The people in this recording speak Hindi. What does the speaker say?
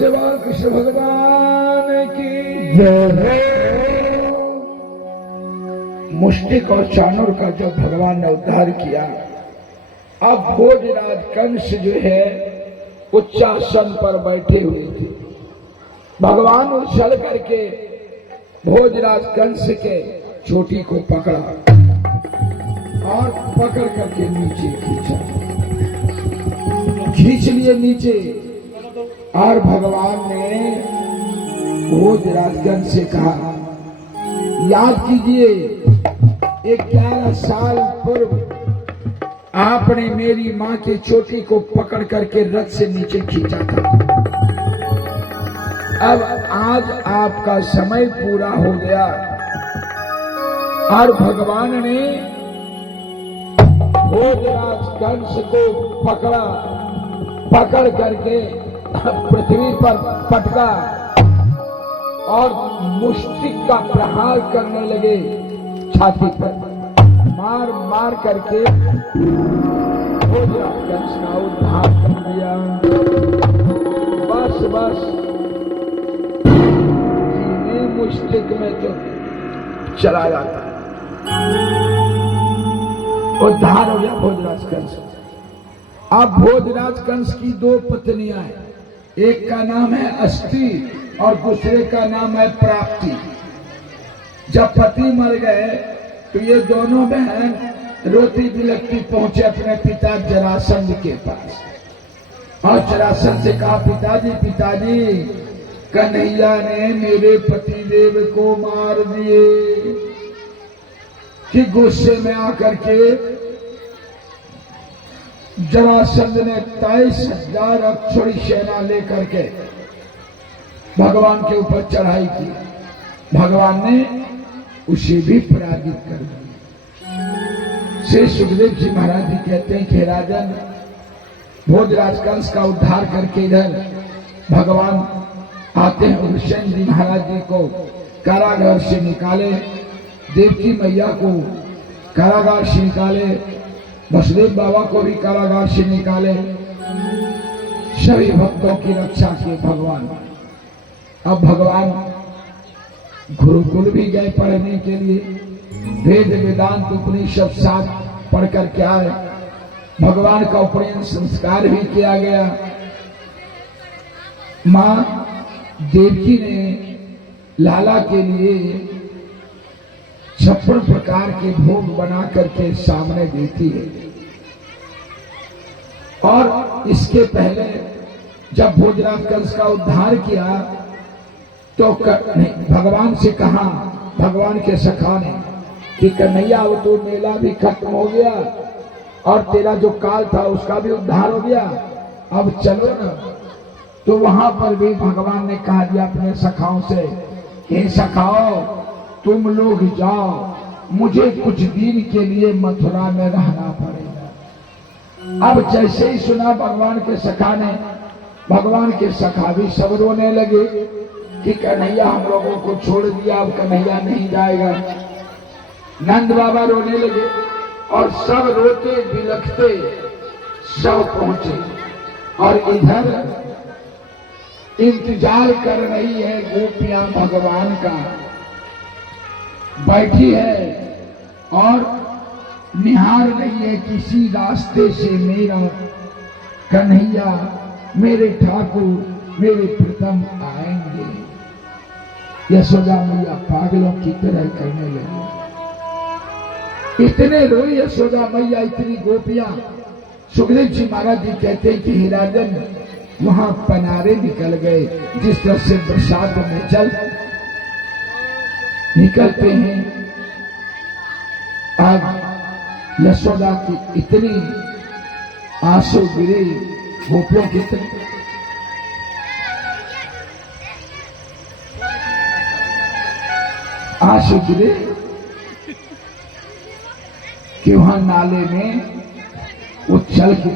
सेवा कृष्ण भगवान की जय। मुष्टिक और चाणूर का जो भगवान ने उद्धार किया, अब भोजराज कंस जो है उच्चासन पर बैठे हुए थे। भगवान उछल करके भोजराज कंस के चोटी को पकड़ा और पकड़ करके नीचे खींच लिए नीचे। और भगवान ने भोजराज कंस से कहा, याद कीजिए 11 साल पूर्व आपने मेरी मां की चोटी को पकड़ करके रथ से नीचे खींचा था। अब आज आपका समय पूरा हो गया। और भगवान ने भोजराज कंस को पकड़ा, पकड़ करके पृथ्वी पर पटका और मुष्टिक का प्रहार करने लगे छाती पर। मार मार करके भोजराज कंस का उद्धार कर दिया। बस बस जीने मुष्टिक में तो चला जाता है। उद्धार हो गया भोजराज कंस। अब भोजराज कंस की 2 पत्नियां हैं, एक का नाम है अस्थि और दूसरे का नाम है प्राप्ति। जब पति मर गए तो ये दोनों बहन रोती बिलखती पहुंचे अपने पिता जरासंध के पास और जरासंध से कहा, पिताजी पिताजी, कन्हैया ने मेरे पति देव को मार दिए। कि गुस्से में आकर के जरासंध ने 23,000 अक्षौहिणी सेना लेकर के भगवान के ऊपर चढ़ाई की। भगवान ने उसे भी पराजित कर दिया। श्री सुखदेव जी महाराज जी कहते हैं कि राजन, भोजराज कंस का उद्धार करके इधर भगवान आते हैं। उग्रसेन जी महाराज जी को कारागार से निकाले, देवकी मैया को कारागार से निकाले, वसुदेव बाबा को भी कारागार से निकाले, सभी भक्तों की रक्षा किए भगवान। अब भगवान गुरुकुल भी गए पढ़ने के लिए, वेद वेदांत उपनिषद साथ पढ़ कर के आए। भगवान का उपनयन संस्कार भी किया गया। मां देवकी ने लाला के लिए 56 प्रकार के भोग बना करके सामने देती है। और इसके पहले जब भोजराज कंस का उद्धार किया तो भगवान से कहा, भगवान के सखा ने, कि कन्हैया अब तो मेला भी खत्म हो गया और तेरा जो काल था उसका भी उद्धार हो गया, अब चलो ना। तो वहां पर भी भगवान ने कहा दिया अपने सखाओं से, हे सखाओ तुम लोग जाओ, मुझे कुछ दिन के लिए मथुरा में रहना पड़ेगा। अब जैसे ही सुना भगवान के सखा ने, भगवान के सखा भी सब रोने लगे कि कन्हैया हम लोगों को छोड़ दिया, अब कन्हैया नहीं जाएगा। नंद बाबा रोने लगे और सब रोते बिलखते सब पहुंचे। और इधर इंतजार कर रही है गोपियां भगवान का, बैठी है और निहार रही है किसी रास्ते से मेरा कन्हैया, मेरे ठाकुर, मेरे प्रीतम आएंगे। यशोदा मैया पागलों की तरह करने लगी। इतने रोई यशोदा मैया, इतनी गोपियां। सुखदेव जी महाराज जी कहते हैं कि हे राजन, वहां पनारे निकल गए, जिस तरह से बरसात में जल निकलते हैं। आज यशोदा की इतनी आंसू गिरे, गोपियों की इतनी। आंसू गिरे कि वहां नाले में उछल के